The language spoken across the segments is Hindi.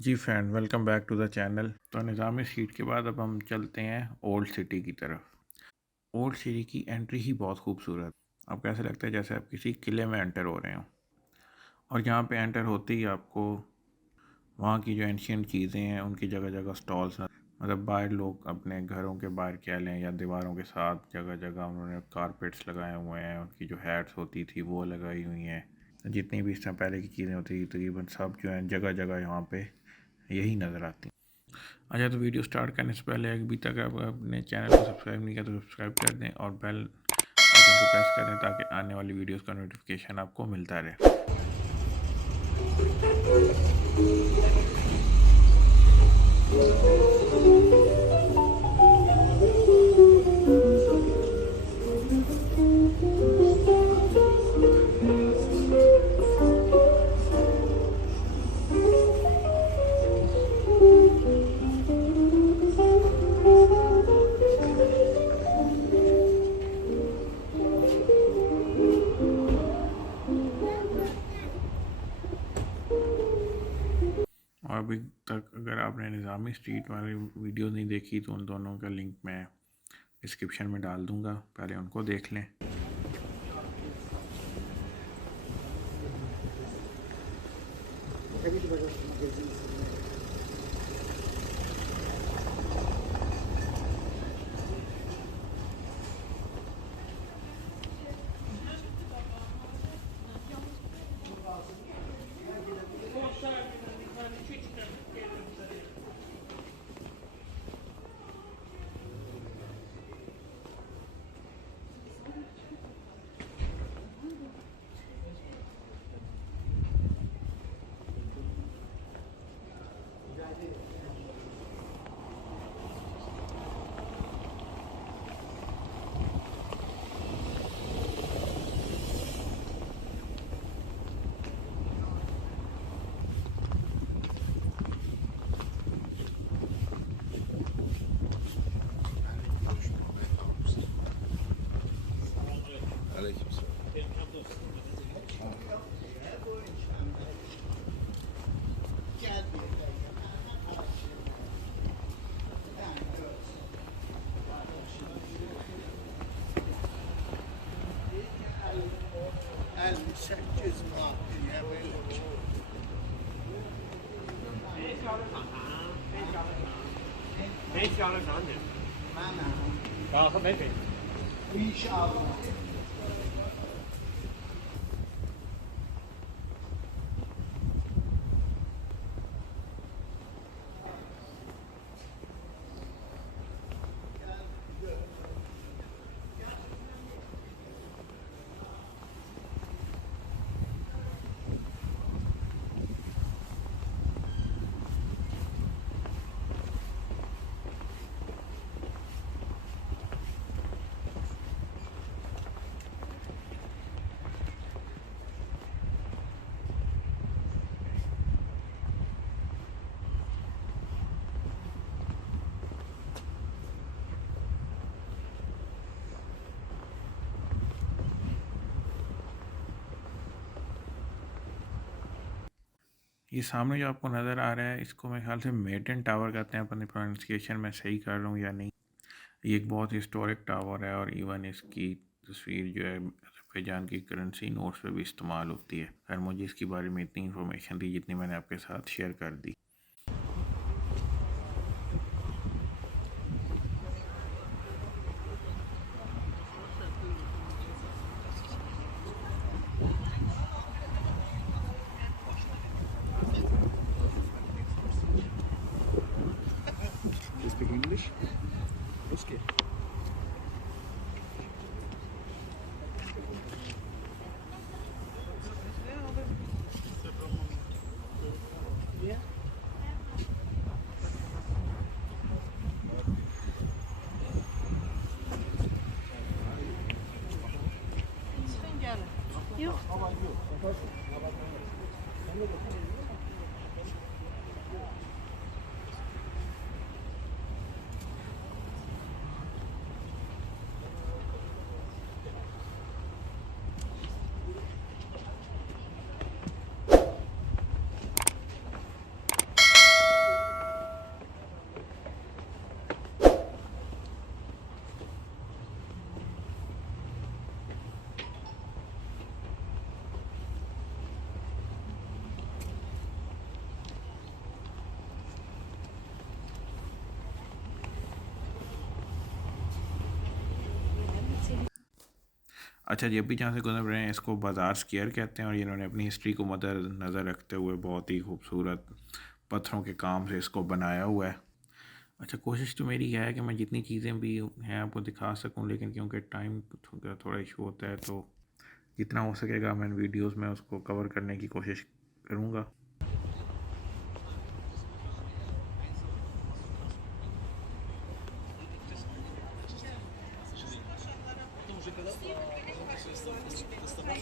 Ji friend, welcome back to the channel. तो निज़ामी स्ट्रीट के बाद अब हम चलते हैं ओल्ड सिटी की तरफ। ओल्ड सिटी की एंट्री ही बहुत खूबसूरत। आपको ऐसा लगता है जैसे आप किसी किले में एंटर हो रहे हो। और यहाँ पे एंटर होते ही आपको वहाँ की जो एंशियंट चीज़ें हैं उनकी जगह जगह स्टॉल्स, मतलब बाहर लोग अपने घरों के बाहर कह लें या दीवारों के साथ जगह जगह उन्होंने कारपेट्स लगाए हुए हैं। उनकी जो हैट्स होती थी वो लगाई हुई हैं। जितनी भी इस तरह पहले की चीज़ें होती थी तकरीबन सब जो हैं जगह जगह यहाँ पे यही नज़र आती। अच्छा, तो वीडियो स्टार्ट करने से पहले अभी तक आप अपने चैनल को सब्सक्राइब नहीं किया तो सब्सक्राइब कर दें और बेल आइकन को प्रेस कर दें ताकि आने वाली वीडियोस का नोटिफिकेशन आपको मिलता रहे। और अभी तक अगर आपने निज़ामी स्ट्रीट वाली वीडियो नहीं देखी तो उन दोनों का लिंक मैं डिस्क्रिप्शन में डाल दूँगा, पहले उनको देख लें। ये सामने जो आपको नज़र आ रहा है इसको मेरे ख्याल से मेडन टावर कहते हैं, अपनी प्रोनाउंसिएशन मैं सही कर रहा हूँ या नहीं। ये एक बहुत हिस्टोरिक टावर है और इवन इसकी तस्वीर जो है अज़रबैजान की करेंसी नोट्स पे भी इस्तेमाल होती है। खैर मुझे इसके बारे में इतनी इन्फॉर्मेशन थी जितनी मैंने आपके साथ शेयर कर दी। Speak English? Ruski. अच्छा, जब भी जहाँ से गुजर रहे हैं इसको बाज़ार स्क्वायर कहते हैं, और इन्होंने अपनी हिस्ट्री को नज़र रखते हुए बहुत ही खूबसूरत पत्थरों के काम से इसको बनाया हुआ है। अच्छा, कोशिश तो मेरी यह है कि मैं जितनी चीज़ें भी हैं आपको दिखा सकूं, लेकिन क्योंकि टाइम का थोड़ा इशू होता है तो जितना हो सकेगा मैं वीडियोस में उसको कवर करने की कोशिश करूँगा।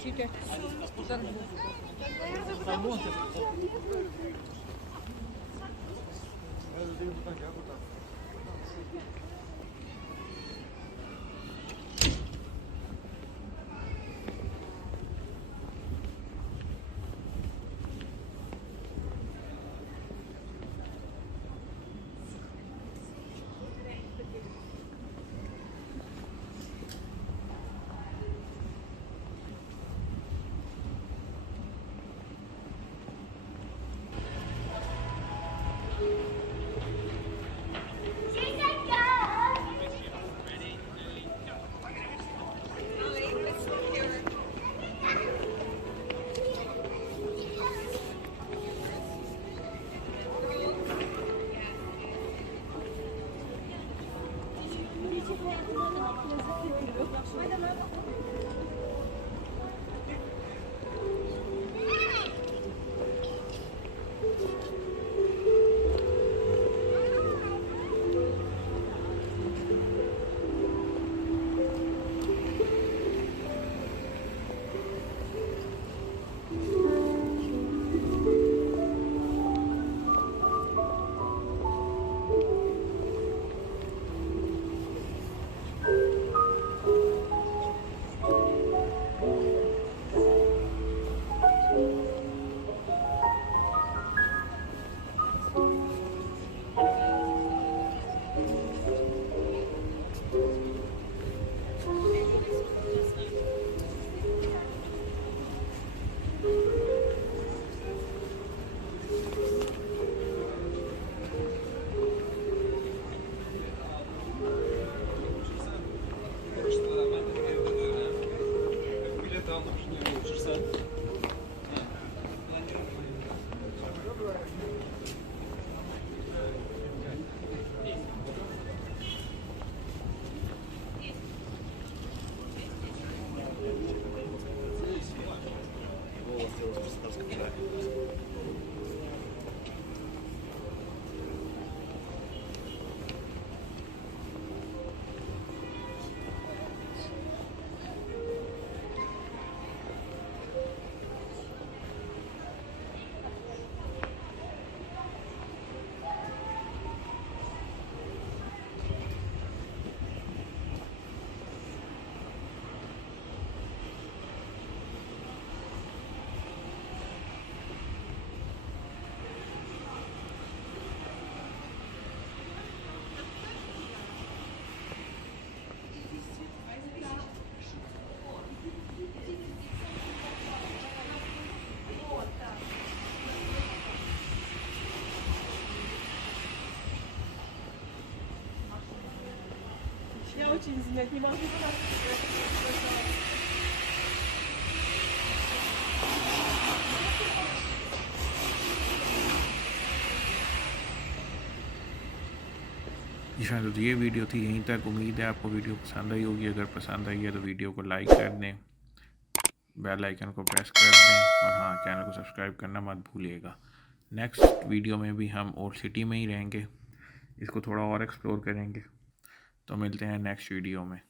ठीक है Я очень извиняюсь, не могу जी शायद तो ये वीडियो थी, यहीं तक। उम्मीद है आपको वीडियो पसंद आई होगी। अगर पसंद आई है तो वीडियो को लाइक कर दें, बेल आइकन को प्रेस कर दें, और हाँ, चैनल को सब्सक्राइब करना मत भूलिएगा। नेक्स्ट वीडियो में भी हम ओल्ड सिटी में ही रहेंगे, इसको थोड़ा और एक्सप्लोर करेंगे। तो मिलते हैं नेक्स्ट वीडियो में।